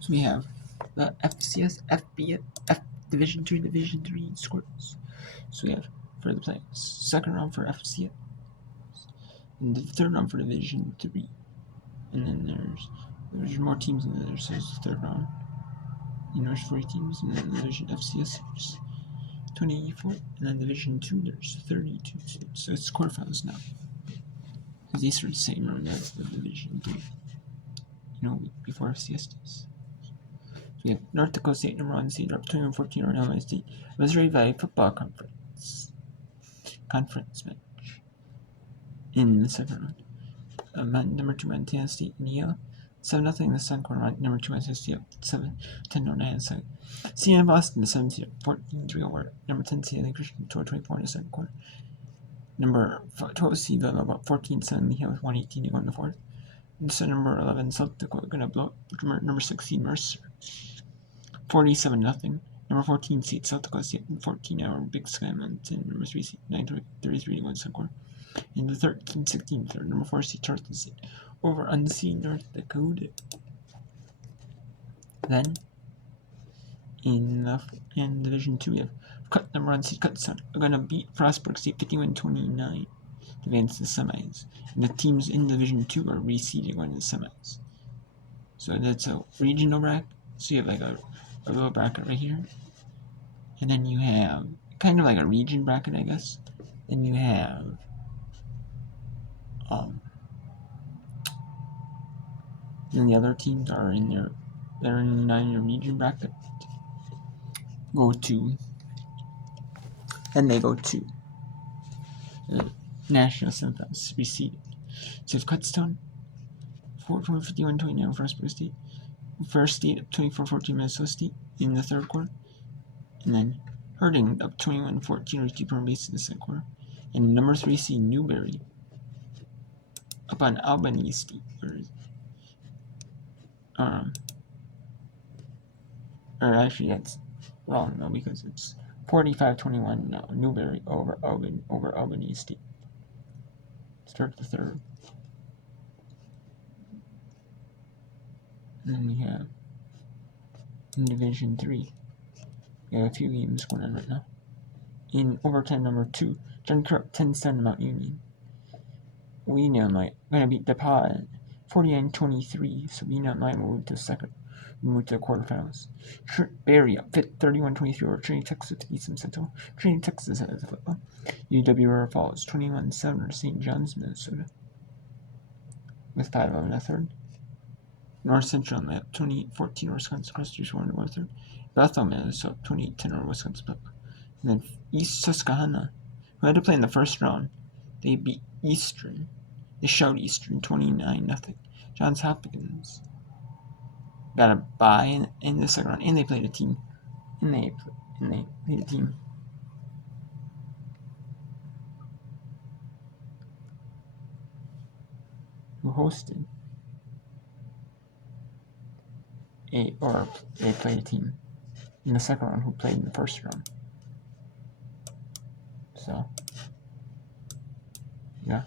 So we have the FCS, FBS, Division 2, Division 3 scores. So we have for the playoffs, second round for FCS, and the third round for Division 3. And then there's more teams in there, so it's the third round. And there's 40 teams, and then Division FCS, there's 24, and then Division 2, there's 32 teams. So it's quarterfinals now. Because these are the same round as the Division 3. Before FCS days. So we have North Dakota State number 1 seed up 21-14 over Illinois State. Missouri Valley Football Conference match in the second round. Number 2 Montana State and Yale 7-0 in the second quarter. Number 2 Montana State up 7-10 over 9 in the second. CNN Boston the 7 seed up 14-3 over number 10 seed and Christian 12-24 in the second quarter. Number 12 seed Villanova up 14-7 Lehigh with 118 to go in the fourth. And so number 11 South Dakota gonna blow up number 16 Mercer 47-0. Number 14 seed South Dakota State 14-hour Big Sky Mountain. Number 3 seed 9-33 to go in the second quarter. In the 13-16 third, number 4 seed Charleston State over unseed North Dakota. Then in Division 2 we have number 1 seed Cutstone are gonna beat Frostburg State 51-29 to advance to the semis. And the teams in Division 2 are reseeded going to the semis. So that's a regional bracket. So you have like a little bracket right here. And then you have kind of like a region bracket, I guess. Then you have then the other teams are they're in your region bracket. Then they go to the national semifinals, reseeded. So if Cutstone 51-29 Frostburg State, First State up 24-14 Minnesota State in the third quarter, and then Herding up 21-14 Richie Perm Base in the second quarter, and number 3 seed Newberry up on Albany State, or actually that's wrong though, because it's 45-21 now Newberry over Albany State. Start the third. And then we have in Division 3, we have a few games going on right now. In overtime, number 2, John Kirk 10-7 Mount Union. Wiener might gonna beat DePauw 49-23, so Wiener might move to the quarterfinals. Barry up 31-23 over Trinity, Texas to beat some Central. Trinity, Texas has a football. UW River Falls 21-7 over St. John's, Minnesota, with 5-11 in the third. North Central up 28-14 over Wisconsin Crusters 1 in the third. Bethel, Minnesota 28-10 over Wisconsin Pup. And then East Susquehanna, who had to play in the first round, they beat Eastern. They showed Eastern 29-0. Johns Hopkins got a bye in the second round, and they played a team. And they played a team who hosted they played a team in the second round who played in the first round. So yeah.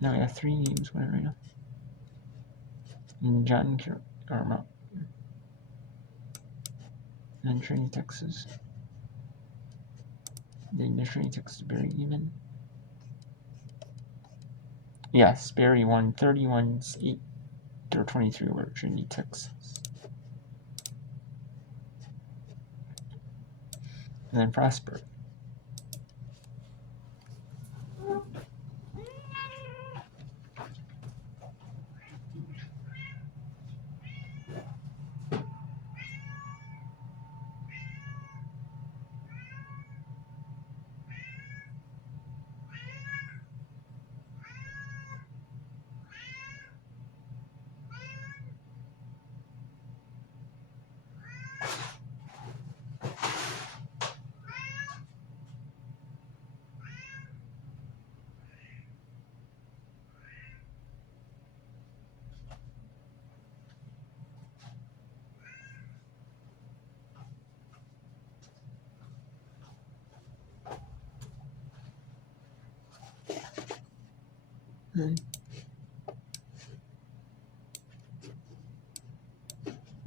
Now we have 3 games going right now. In John Mount, and Trinity, Texas. Then the Trinity, Texas Berry even. Yes, Berry won 31-8 or 23 over Trinity, Texas. And then Frostburg.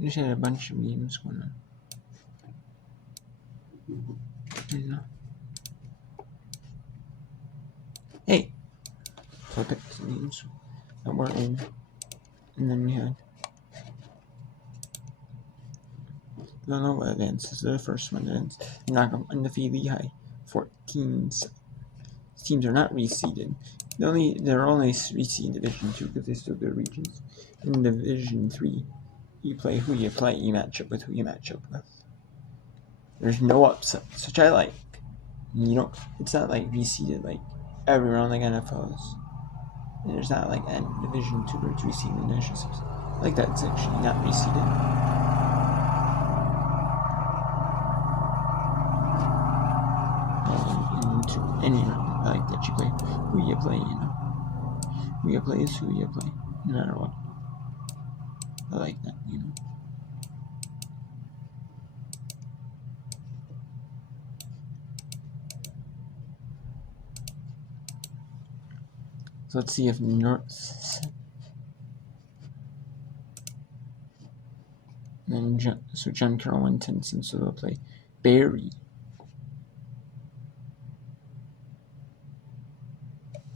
We just had a bunch of games going on. Hey! So I picked some games that were in. And then we had Villanova advances to the first one. And knock them undefeated Lehigh. 14 teams are not reseeded. They're only reseeded in Division 2 because they still go regions. In Division 3, you play who you play, you match up with who you match up with. There's no upsets, which I like. It's not like reseeded like every round like NFL is. And there's not like in Division 2 where it's reseeded in National 6. I like that it's actually not reseeded. Any round, I like that you play who you play, Who you play is who you play, no matter what. I like that, So let's see if John Carroll and Tenson, so they'll play Barry.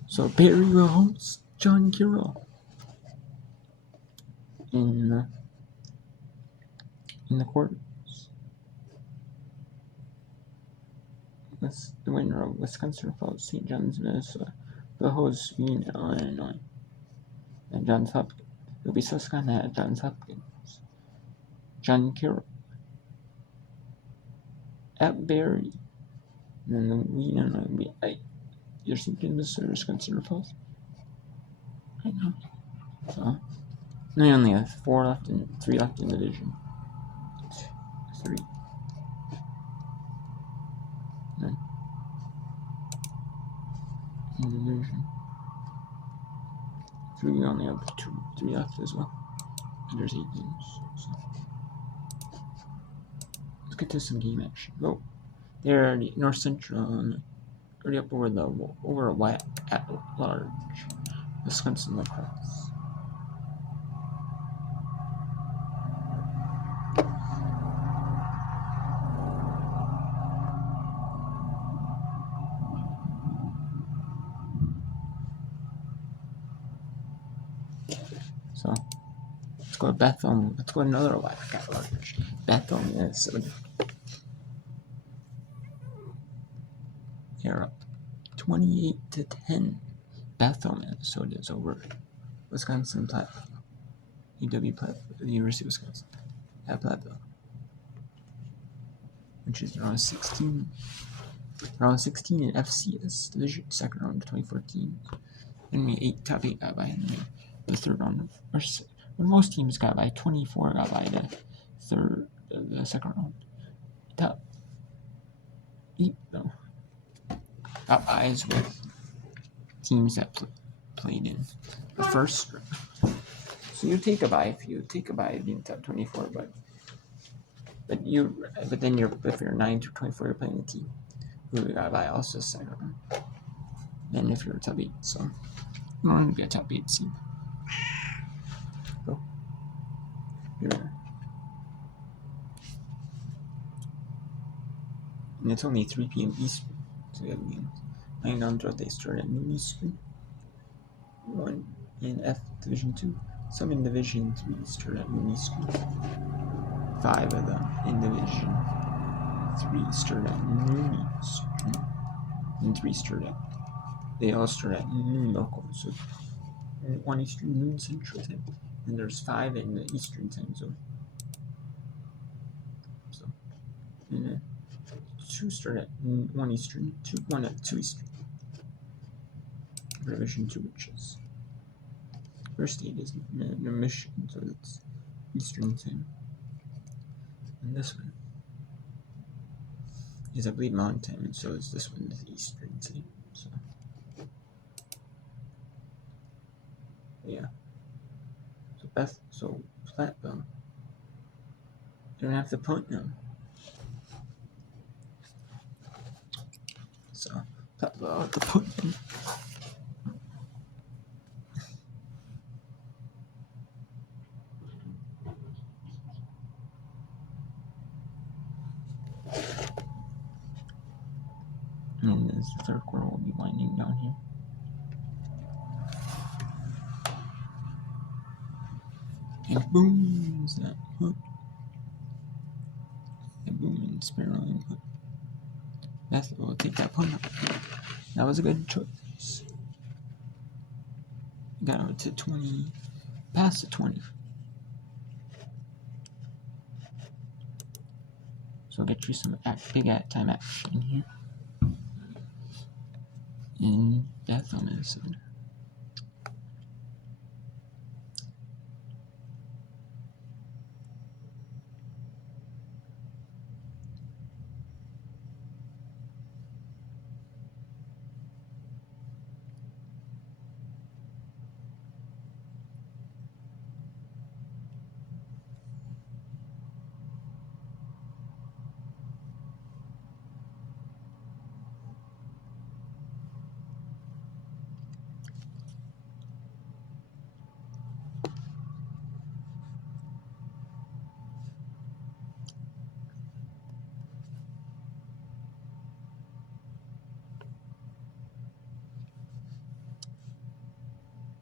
So Barry will host John Carroll in the quarters. That's the winner of Wisconsin Falls, St. John's, Minnesota. The host Illinois. And Johns Hopkins. It'll be Susquehanna at Johns Hopkins. John Carroll at Barry. And then will be at your St. John's, Wisconsin Falls. Right now. So they only have 3 left in the division. 3. Then in the division. 3, we only have 3 left as well. And there's 8 games. So let's get to some game action. Oh, they're already North Central already up over a whack at large. Wisconsin lacrosse. So let's go to Bethel. Let's go to another whack at large. Bethel, Minnesota. They're up 28-10. Bethel, Minnesota is over Wisconsin Platteville. UW Platteville, the University of Wisconsin at Platteville, which is round 16. Round 16 in FCS division, second round of 2014. And we top 8 got by the third round. When most teams got by, 24 got by the second round. Top 8 though got byes with teams that played in the first round. So you take a bye if being top 24, but then if you're 9 to 24, you're playing a team who got by also second round. And if you're a top 8, so you want to be a top 8 seed. Go. Here. And it's only 3 p.m. Eastern, so we have games. 9 on they start at noon Eastern. 1 in F Division 2. Some in Division 3 start at noon Eastern. 5 of them in Division 3 start at noon Eastern. And 3 they all start at noon local. So 1 Eastern, noon Central time. And there's 5 in the Eastern time zone. So, and then 2 start at 1 Eastern, 1 at 2 Eastern. Division 2, which is first state is Mission, so it's Eastern time. And this one is, I believe, Mountain time, and so is this one, the Eastern time. So, yeah. So Platteville, they don't have to punt now. So Platteville at the punt. as the third quarter will be winding down here. And boom is that hook. And boom and spiraling hook. Beth will take that punt up. That was a good choice. Got out to 20, past the 20. So I'll get you some big time action here in Bethel, Minnesota.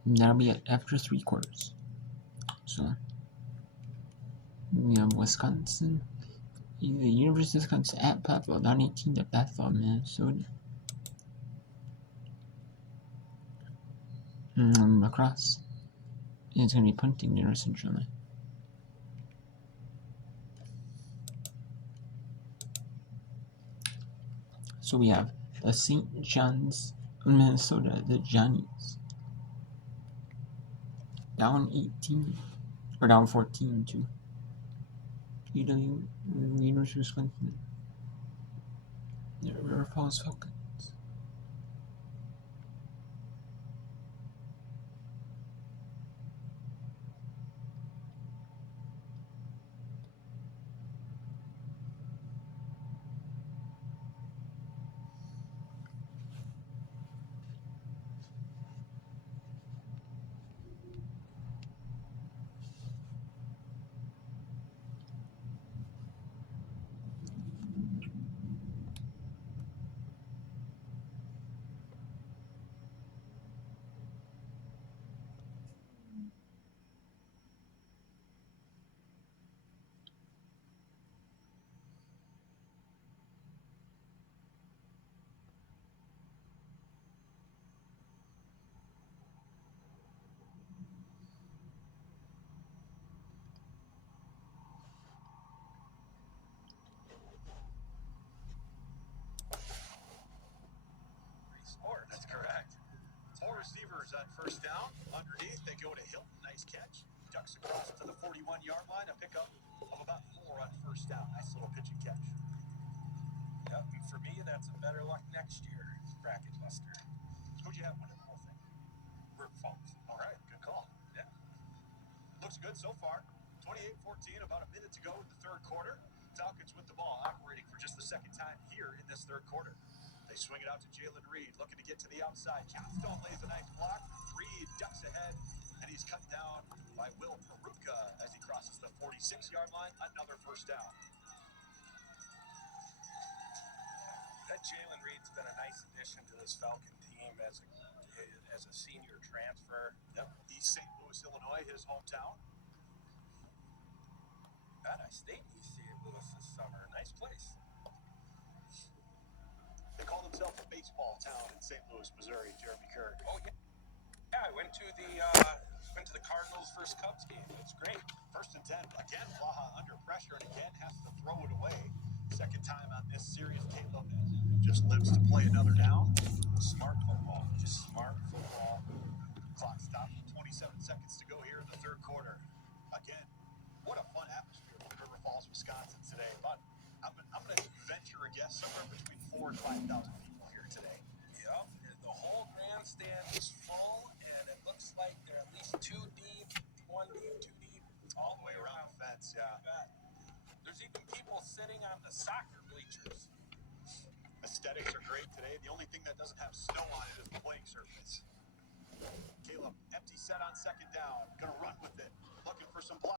And that'll be it after 3 quarters. So we have Wisconsin, the University of Wisconsin at Platteville, down 18 to Bethel, Minnesota. Lacrosse is going to be punting near Central Line. So we have the St. John's, Minnesota, the Johnnies, down 18, or down 14 to University of Wisconsin, the River Falls Falcons. That's correct. 4 receivers on first down. Underneath, they go to Hilton. Nice catch. Ducks across to the 41-yard line. A pickup of about 4 on first down. Nice little pitch and catch. Yep, and for me, that's a better luck next year. Bracket buster. Who'd you have winning the whole thing? River Falls. All right, good call. Yeah. Looks good so far. 28-14, about a minute to go in the third quarter. Falcons with the ball, operating for just the second time here in this third quarter. They swing it out to Jalen Reed, looking to get to the outside. Johnstone lays a nice block. Reed ducks ahead, and he's cut down by Will Peruka as he crosses the 46-yard line. Another first down. That Jalen Reed's been a nice addition to this Falcon team as a senior transfer. Yep, East St. Louis, Illinois, his hometown. God, I stayed in East St. Louis this summer. Nice place. They call themselves a baseball town in St. Louis, Missouri. Jeremy Kirk. Oh yeah, yeah. I went to the Cardinals' first Cubs game. It's great. 1st and 10. Again, Blaha under pressure, and again has to throw it away. Second time on this series, Caleb just lives to play another down. Smart football, just smart football. Clock stopped. 27 seconds to go here in the third quarter. Again, what a fun atmosphere in River Falls, Wisconsin today. But I'm going to venture a guess somewhere between 4,000 and 5,000 people here today. Yep, the whole grandstand is full, and it looks like they're at least 2 deep, 1 deep, 2 deep, all the way around the fence. Yeah. There's even people sitting on the soccer bleachers. Aesthetics are great today. The only thing that doesn't have snow on it is the playing surface. Caleb, empty set on second down. Gonna run